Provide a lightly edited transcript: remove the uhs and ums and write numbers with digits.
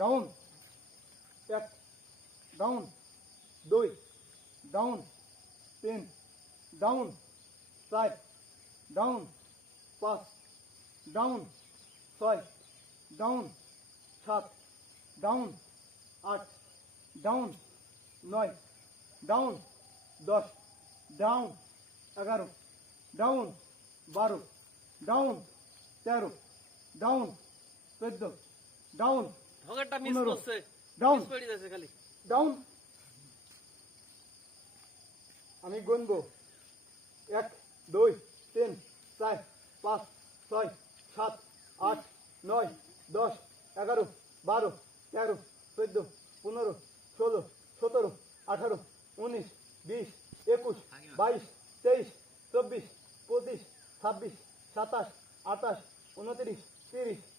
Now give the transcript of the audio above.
Down, 1, down, 2, down, 3, down, 4, down, 5, down, 6, down, 7, down, 8, down, 9, down, 10, down, 11, down, 12, down, 13, down, 14, down, ঢোকারটা miss 15, করছে, down, miss করে যাচ্ছে খালি। Down. আমি গুনবো 1, 2, 3, 4, 5, 6, 7, 8, 9, 10, 11, 12, 13, 14, 15, 16, 17, 18, 19, 20, 21, 22, 23, 24, 25, 26, 27, 28, 29, 30,